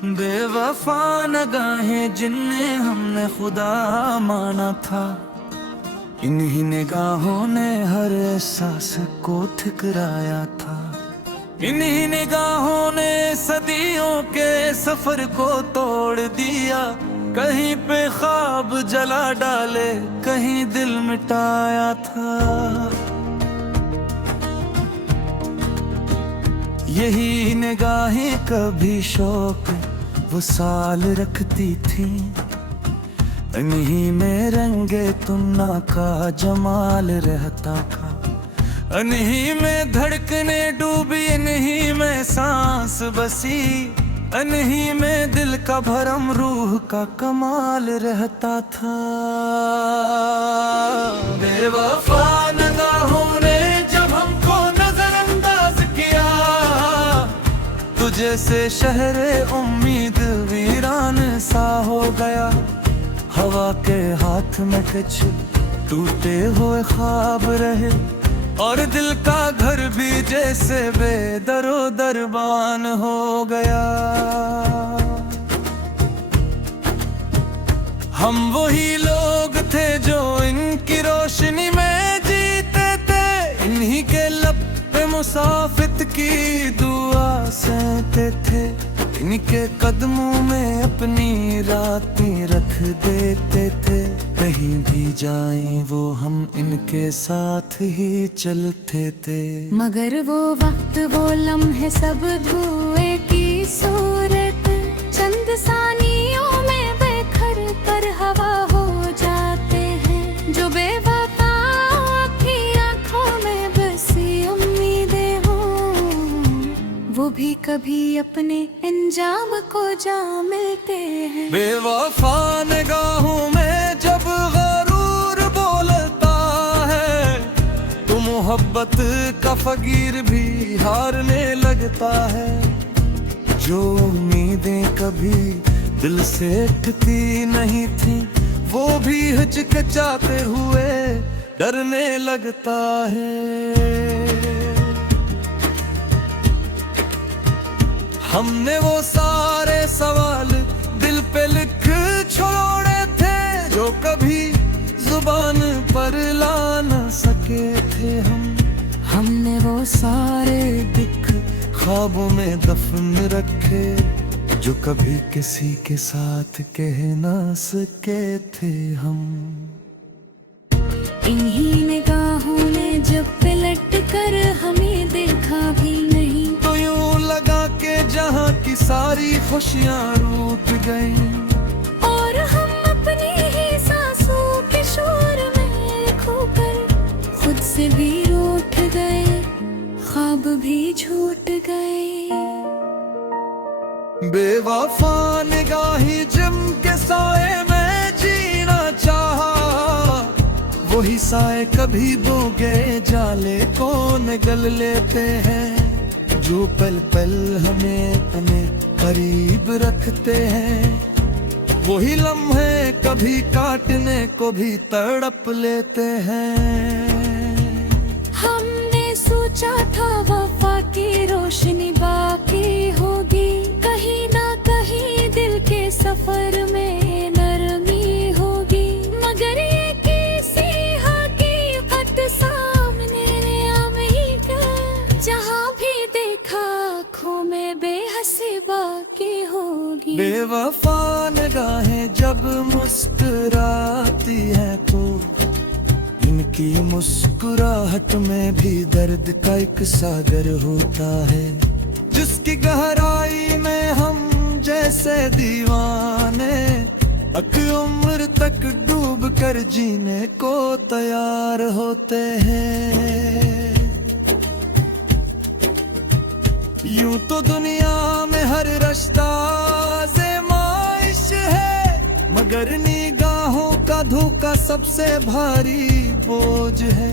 बेवफा निगाहें जिन्हें हमने खुदा माना था, इन्हीं निगाहों ने हर एहसास को ठुकराया था। इन्हीं निगाहों ने सदियों के सफर को तोड़ दिया, कहीं पे ख्वाब जला डाले, कहीं दिल मिटाया था। यही निगाहें कभी शौक वो साल रखती थी, इन्हीं में रंगे तुमना का जमाल रहता था। इन्हीं में धड़कने डूबी, इन्हीं में सांस बसी, इन्हीं में दिल का भरम रूह का कमाल रहता था। बेवफा निगाहों ने जब हमको नजरअंदाज किया, तुझे से शहरे उम्मीद वीरान सा हो गया। हवा के हाथ में कुछ टूटे हुए ख्वाब रहे, और दिल का घर भी जैसे बेदरो दरबान हो गया। हम वही लोग थे जो इनकी रोशनी में जीते थे, इन्हीं के लब पे मुसाफिर की दुआ सहते थे, इनके कदमों में अपनी रातें रख देते थे। कहीं भी जाएं वो हम इनके साथ ही चलते थे। मगर वो वक्त वो लम्हे सब धुएं की सूरत, चंद सानियों में बेखर कर हवा हो जाते हैं। जो बेवफाओं की आंखों में बसी उम्मीदें हों, वो भी कभी अपने अंजाम को जा मिलते हैं। बेवफा निगाहों में जब गरूर बोलता है, तो मोहब्बत का फकीर भी हारने लगता है। जो उम्मीदें कभी दिल से उठती नहीं थी, वो भी हिचकिचाते हुए डरने लगता है। हमने वो सारे सवाल दिल पे लिख छोड़े थे, जो कभी जुबान पर ला न सके थे हम। हमने वो सारे दिख ख्वाबों में दफन रखे, जो कभी किसी के साथ कह ना सके थे हम। इन्हीं निगाहों ने जब पलट कर हमें देखा भी नहीं, तो यूं लगा के जहाँ की सारी खुशियाँ रूठ गई, और हम अपनी ही सांसों के शोर में खोकर खुद से भी रूठ गए, ख्वाब भी छूट गए। बेवफा निगाही जिम के साए में जीना चाहा, वही साए कभी बोगे जाले को निगल लेते हैं। जो पल पल हमें अपने करीब रखते हैं, वही लम्हे कभी काटने को भी तड़प लेते हैं। हमने सोचा था वफा की रोशनी बाकी होगी, कहीं ना कहीं दिल के सफर में नरमी होगी। मगर ये किसी हकीकत सामने आई क्या, जहाँ भी देखा आँखों में बेहसी बाकी होगी। बेवफा निगाहें जब मुस्कुराती है, तो इनकी मुस्कुराहट में भी दर्द का एक सागर होता है, जिसकी गहराई में हम जैसे दीवाने अक उम्र तक डूब कर जीने को तैयार होते हैं। यूं तो दुनिया में हर रास्ता आज़माइश है, मगर निगाहों का धोखा सबसे भारी बोझ है।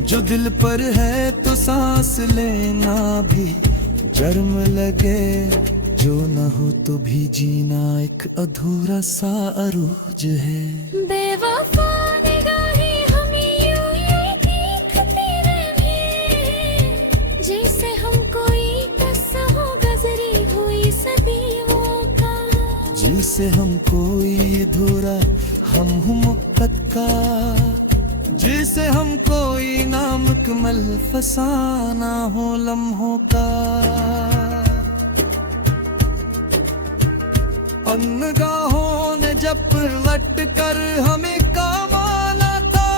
जो दिल पर है तो सांस लेना भी जर्म लगे, जो न हो तो भी जीना एक अधूरा सा अरूज है। बेवफा निगाहें हमें यूं ही देखती रहे, जैसे हम कोई कस्सा हो गुजरी हुई सदियों का। जिसे हम कोई अधूरा हम हूँ मुक्कत का, जिसे हम कोई नामुकम्मल फसाना हो लम्हों का। निगाहों ने जब लट कर हमें कामाना था,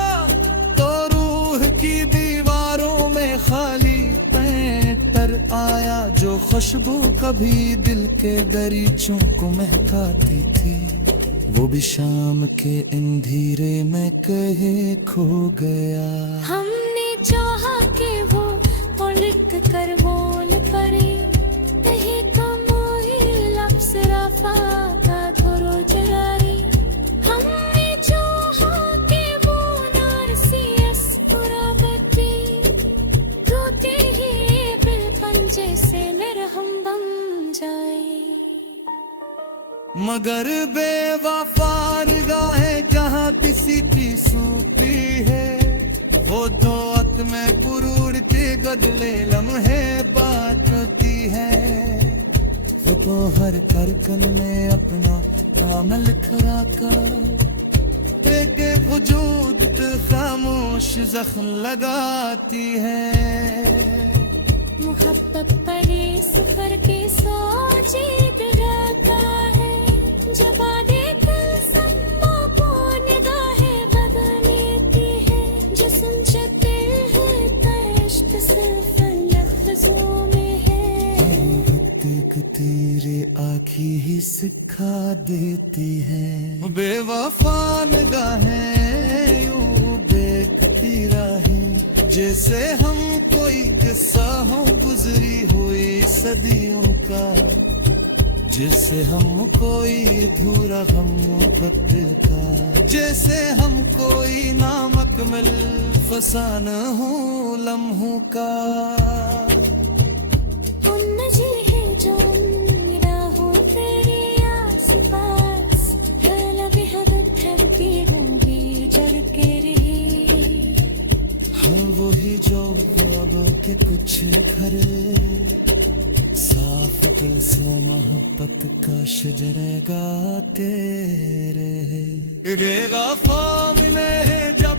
तो रूह की दीवारों में खाली पैंतर आया, जो खुशबू कभी दिल के दरीचों को महकाती थी, वो भी शाम के अंधेरे में कहे खो गया। हमने चाहा कि वो पलट कर बोल पड़े, कहीं कमोही लफ्ज़ रफ़ा का धुरो जारी। हमने चाहा कि वो नारसी अस्कुरावती, रोते ही बिल पंजे से मरहम बन जाए। मगर बेवफा निगाहें जहाँ किसी की सूखती है, वो तो में पुरूर के गदले लम्हे बात होती है। वो तो हर करकन में अपना नाम लिखा कर के वजूद पे खामोश जख्म लगाती है। मोहब्बत परे सफर के सोचीत रहता है, जब आगे दिल सम्मा को निगाहें बदल लेती है, जो समझते हैं का इश्क सिर्फ लफ्ज़ों में है, तेरे आँखी ही सिखा देती है। बेवफा निगाहें यूं देखती रही, जैसे हम कोई किस्सा हो गुजरी हुई सदियों का, जैसे हम कोई अधूरा गम वक्त का, जैसे हम कोई नामुकम्मल फसाना हो लम्हों का। उलझी है जो निगाहों तेरे आस-पास, गला बेहद ठहरती होंगी जर के रही। हाँ वही जो ख्वाबों के कुछ घर साफ दिल से मोहब्बत का शजरे गाते रहे। मिले जब